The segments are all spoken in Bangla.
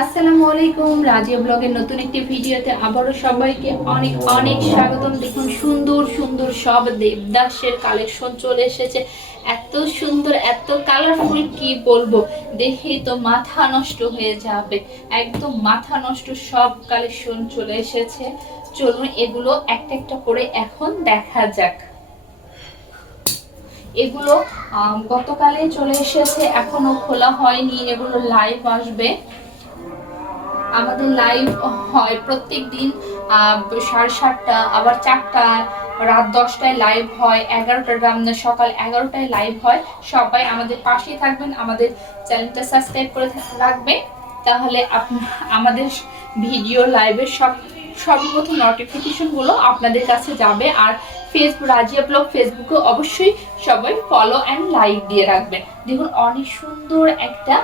আসসালামু আলাইকুম। রাজিয়া ব্লগের নতুন একটি ভিডিওতে আবারও সবাইকে অনেক অনেক স্বাগতম। দেখুন, সুন্দর সুন্দর সব দেবদাসের কালেকশন চলে এসেছে। এত সুন্দর, এত কালারফুল কি বলব? দেখেই তো মাথা নষ্ট হয়ে যাবে। একদম মাথা নষ্ট সব কালেকশন চলে এসেছে। চলুন, এগুলো একটা একটা করে এখন দেখা যাক। এগুলো গতকালে চলে এসেছে, এখনও খোলা হয়নি। এগুলো লাইভ আসবে। আমাদের লাইভ হয় প্রত্যেক দিন সাড়ে সাতটা, আবার চারটা, রাত দশটায় লাইভ হয় এগারোটা সকাল এগারোটায় লাইভ হয়। সবাই আমাদের পাশেই থাকবেন, আমাদের চ্যানেলটা সাবস্ক্রাইব করে রাখবেন। তাহলে আমাদের ভিডিও লাইভের সব সর্বপ্রথম নোটিফিকেশনগুলো আপনাদের কাছে যাবে। আর ফেসবুক রাজিয়া ব্লগ ফেসবুকে অবশ্যই সবাই ফলো অ্যান্ড লাইক দিয়ে রাখবেন। দেখুন, অনেক সুন্দর একটা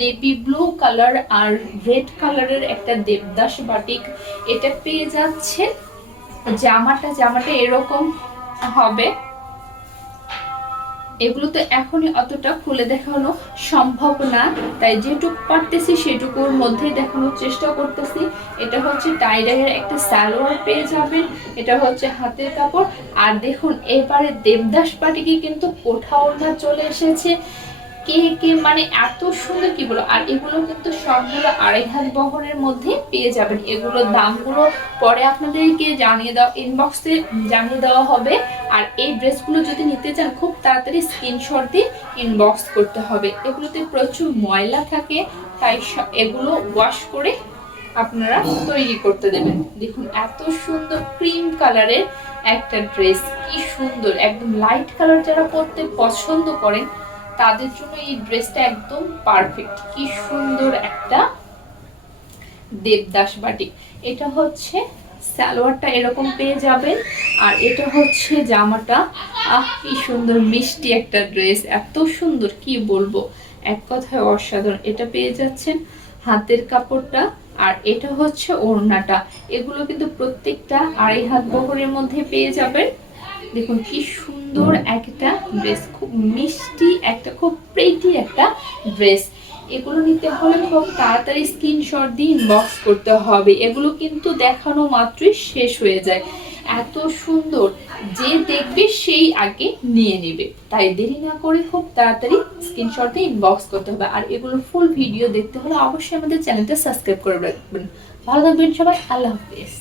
নেভি ব্লু কালার আর রেড কালারের একটা দেবদাস বাটিক। এটা পেয়ে যাচ্ছে। জামাটা জামাটা এরকম হবে। এগুলো তো এখনই অতটা খুলে দেখানো সম্ভব না। তাই যেটুকু পারতেছি সেটুকুর মধ্যেই দেখানোর চেষ্টা করতেছি। এটা হচ্ছে টাইডাইয়ের একটা সালোয়ার পেয়ে যাবেন। এটা হচ্ছে হাতের কাপড়। আর দেখুন, এবারে দেবদাস পাটিকে কিন্তু কোঠাও না চলে এসেছে। কে কে মানে এত সুন্দর কি বলো? আর এগুলো কিন্তু সবগুলো আড়াই হাত বহরের মধ্যে পেয়ে যাবেন। এগুলোর দামগুলো পরে আপনাদেরকে জানিয়ে দেওয়া ইনবক্সে জানিয়ে দেওয়া হবে। আর এই ড্রেসগুলো যদি নিতে চান, খুব তাড়াতাড়ি স্ক্রিনশট দিয়ে ইনবক্স করতে হবে। এগুলোতে প্রচুর ময়লা থাকে, তাই এগুলো ওয়াশ করে আপনারা তৈরি করতে দেবেন। দেখুন, এত সুন্দর ক্রিম কালারের একটা ড্রেস কি সুন্দর। একদম লাইট কালার যারা পরতে পছন্দ করেন তাদের জন্য এই ড্রেসটা একদম পারফেক্ট কি সুন্দর একটা দেবদাস বাটিক এটা হচ্ছে সালোয়ারটা এরকম পেয়ে যাবেন। আর এটা হচ্ছে জামাটা। আহ, কি সুন্দর মিষ্টি একটা ড্রেস। এত সুন্দর, কি বলব? এক কথায় অসাধারণ। এটা পেয়ে যাচ্ছেন হাতের কাপড়টা। আর এটা হচ্ছে ওড়নাটা। এগুলো কিন্তু প্রত্যেকটা আড়াই হাত বহরের মধ্যে পেয়ে যাবেন। দেখুন কি সুন্দর একটা ড্রেস খুব মিষ্টি একটা, খুব প্রেটি একটা ড্রেস এগুলো নিতে হলে খুব তাড়াতাড়ি স্ক্রিনশট দিয়ে ইনবক্স করতে হবে। এগুলো কিন্তু দেখানো মাত্রই শেষ হয়ে যায়। এত সুন্দর। যে দেখবে সেই আগে নিয়ে নেবে। তাই দেরি না করে খুব তাড়াতাড়ি স্ক্রিনশট দিয়ে ইনবক্স করতে হবে। আর এগুলোর ফুল ভিডিও দেখতে হলে অবশ্যই আমাদের চ্যানেলটা সাবস্ক্রাইব করে রাখবেন। ভালো থাকবেন সবাই। আল্লাহ হাফিজ।